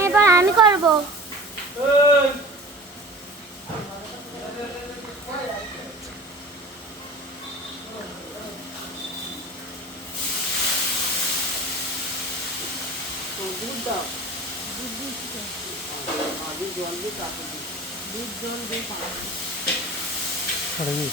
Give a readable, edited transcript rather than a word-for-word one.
এবার আমি করবো। দুধ দাও, দুধ দিচ্ছি, আগে জল দিয়ে তারপর দুধ জল দিয়ে পানি পানি